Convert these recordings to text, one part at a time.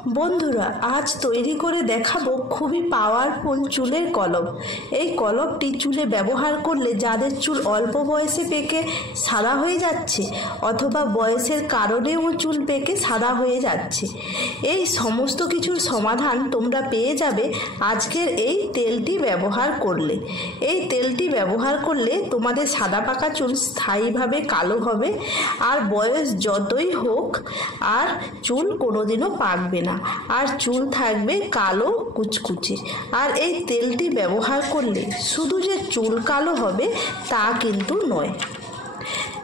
বন্ধুরা, আজ তৈরি করে দেখাবো খুবই পাওয়ারফুল চুলের কলম। এই কলমটি চুলে ব্যবহার করলে যাদের চুল অল্প বয়সে পেকে সাদা হয়ে যাচ্ছে অথবা বয়সের কারণেও চুল পেকে সাদা হয়ে যাচ্ছে, এই সমস্ত কিছুর সমাধান তোমরা পেয়ে যাবে আজকের এই তেলটি ব্যবহার করলে। এই তেলটি ব্যবহার করলে তোমাদের সাদা পাকা চুল স্থায়ীভাবে কালো হবে, আর বয়স যতই হোক আর চুল কোনোদিনও পাকবে না, আর চুল থাকবে কালো কুচকুচে। আর এই তেলটি ব্যবহার করলে শুধু যে চুল কালো হবে তা কিন্তু নয়,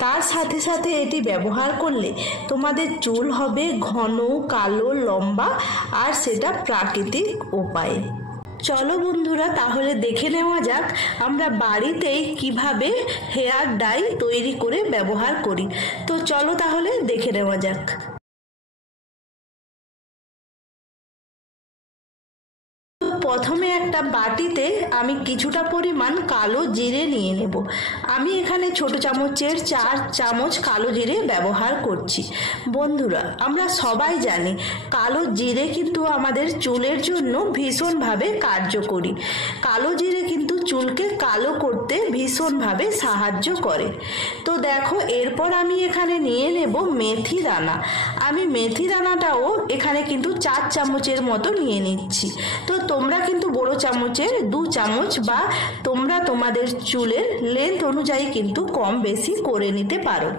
তার সাথে সাথে এটি ব্যবহার করলে তোমাদের চুল হবে ঘন কালো লম্বা, আর সেটা প্রাকৃতিক উপায়ে। চলো বন্ধুরা, তাহলে দেখে নেওয়া যাক আমরা বাড়িতেই কিভাবে হেয়ার ডাই তৈরি করে ব্যবহার করি। তো চলো তাহলে দেখে নেওয়া যাক। প্রথমে একটা বাটিতে আমি কিছুটা পরিমাণ কালো জিরে নিয়ে নেব। আমি এখানে ছোট চামচের 4 চামচ কালো জিরে ব্যবহার করছি। বন্ধুরা, আমরা সবাই জানি কালো জিরে কিন্তু আমাদের চুলের জন্য ভীষণভাবে কার্যকরী। কালো জিরে কিন্তু চুলকে কালো করতে ভীষণভাবে সাহায্য করে। তো দেখো, এরপর আমি এখানে নিয়ে নেব মেথি দানা। আমি মেথি দানাটাও এখানে কিন্তু 4 চামচের মতো নিয়ে নিচ্ছি। তো তোমরা কিন্তু বড় চামচের 2 চামচ বা তোমরা তোমাদের চুলের লেন্থ অনুযায়ী কিন্তু কম বেশি করে নিতে পারো।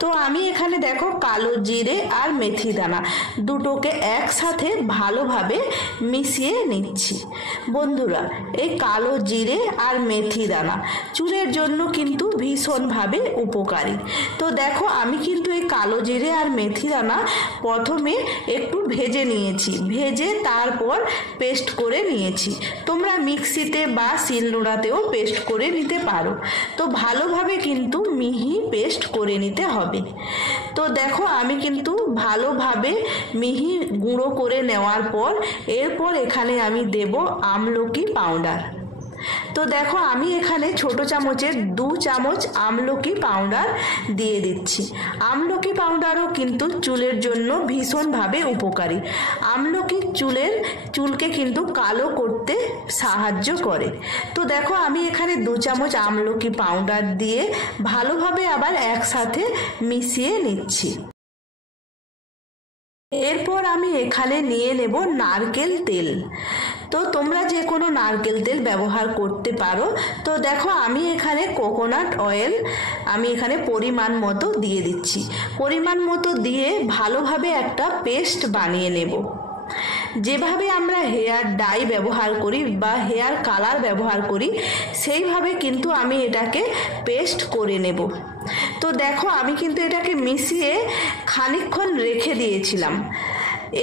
তো আমি এখানে দেখো কালো জিরে আর মেথি দানা দুটোকে একসাথে ভালোভাবে মিশিয়ে নিচ্ছি। বন্ধুরা, এই কালো জিরে আর মেথি দানা চুলের জন্য কিন্তু ভীষণভাবে উপকারী। তো দেখো, আমি কিন্তু এই কালো জিরে আর মেথি দানা প্রথমে একটু ভেজে নিয়েছি, ভেজে তারপর পেস্ট করে নিয়েছি। তোমরা মিক্সিতে বা শিলনোড়াতেও পেস্ট করে নিতে পারো। তো ভালোভাবে কিন্তু মিহি পেস্ট করে নিতে হবে। তো দেখো, আমি কিন্তু ভালোভাবে মিহি গুঁড়ো করে নেওয়ার পর এরপর এখানে আমি দেব আমলকি পাউডার। তো দেখো, আমি এখানে ছোট চামচের 2 চামচ আমলকি পাউডার দিয়ে দিচ্ছি। আমলকি পাউডারও কিন্তু চুলের জন্য ভীষণভাবে উপকারী। আমলকি চুলকে কিন্তু কালো করতে সাহায্য করে। তো দেখো, আমি এখানে 2 চামচ আমলকি পাউডার দিয়ে ভালোভাবে আবার একসাথে মিশিয়ে নিচ্ছি। এরপর আমি এখানে নিয়ে নেব নারকেল তেল। তো তোমরা যে কোনো নারকেল তেল ব্যবহার করতে পারো। তো দেখো, আমি এখানে কোকোনাট অয়েল আমি এখানে পরিমাণ মতো দিয়ে দিচ্ছি। পরিমাণ মতো দিয়ে ভালোভাবে একটা পেস্ট বানিয়ে নেব। যেভাবে আমরা হেয়ার ডাই ব্যবহার করি বা হেয়ার কালার ব্যবহার করি সেইভাবে কিন্তু আমি এটাকে পেস্ট করে নেব। তো দেখো, আমি কিন্তু এটাকে মিশিয়ে খানিকক্ষণ রেখে দিয়েছিলাম।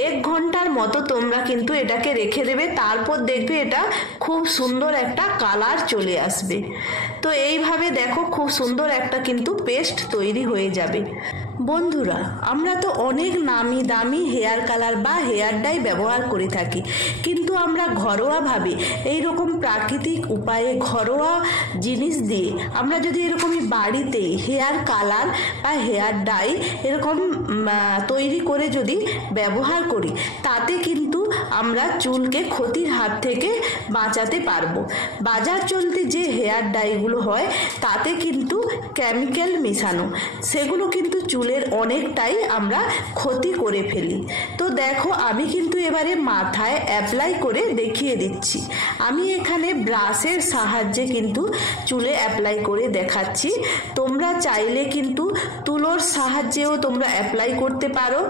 1 ঘন্টার মতো তোমরা কিন্তু এটাকে রেখে দেবে, তারপর দেখবে এটা খুব সুন্দর একটা কালার চলে আসবে। তো এইভাবে দেখো, খুব সুন্দর একটা কিন্তু পেস্ট তৈরি হয়ে যাবে। বন্ধুরা, আমরা তো অনেক নামি দামি হেয়ার কালার বা হেয়ার ডাই ব্যবহার করে থাকি, কিন্তু আমরা ঘরোয়াভাবে এইরকম প্রাকৃতিক উপায়ে ঘরোয়া জিনিস দিয়ে আমরা যদি এরকমই বাড়িতে হেয়ার কালার বা হেয়ার ডাই এরকম তৈরি করে যদি ব্যবহার করি, তাতে কিন্তু আমরা চুলকে ক্ষতির হাত থেকে বাঁচাতে পারবো। বাজার চলতি যে হেয়ার ডাইগুলো হয় তাতে কিন্তু কেমিক্যাল মেশানো, সেগুলো কিন্তু চুলের অনেকটাই আমরা ক্ষতি করে ফেলি। তো দেখো, আমি কিন্তু এবারে মাথায় অ্যাপ্লাই করে দেখিয়ে দিচ্ছি। আমি এখানে ব্রাশের সাহায্যে কিন্তু চুলে অ্যাপ্লাই করে দেখাচ্ছি। তোমরা চাইলে কিন্তু তুলোর সাহায্যেও তোমরা অ্যাপ্লাই করতে পারো,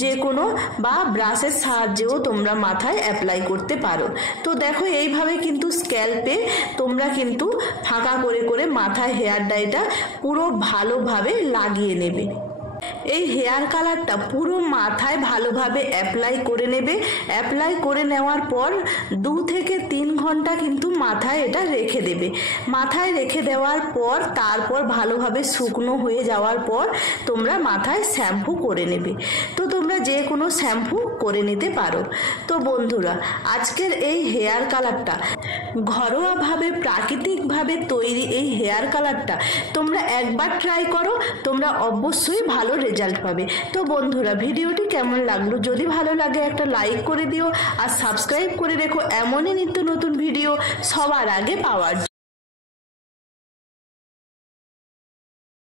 যে কোনো বা ব্রাশের সাহায্যেও তোমরা মাথায় অ্যাপ্লাই করতে পারো। তো দেখো, এইভাবে কিন্তু স্ক্যাল্পে তোমরা কিন্তু ফাঁকা করে করে মাথায় হেয়ার ডাইটা পুরো ভালোভাবে লাগিয়ে নেবে। এই হেয়ার কালারটা পুরো মাথায় ভালোভাবে অ্যাপ্লাই করে নেবে। অ্যাপ্লাই করে নেওয়ার পর 2 থেকে 3 ঘন্টা কিন্তু মাথায় এটা রেখে দেবে। মাথায় রেখে দেওয়ার পর তারপর ভালোভাবে শুকনো হয়ে যাওয়ার পর তোমরা মাথায় শ্যাম্পু করে নেবে। তো তোমরা যে কোনো শ্যাম্পু করে নিতে পারো। তো বন্ধুরা, আজকের এই হেয়ার কালারটা, ঘরোয়াভাবে প্রাকৃতিকভাবে তৈরি এই হেয়ার কালারটা তোমরা একবার ট্রাই করো, তোমরা অবশ্যই ভালো রেজাল্ট পাবে। তো বন্ধুরা, ভিডিওটি কেমন লাগলো? যদি ভালো লাগে একটা লাইক করে দিও আর সাবস্ক্রাইব করে রেখো এমনই নিত্য নতুন ভিডিও সবার আগে পাওয়ার জন্য।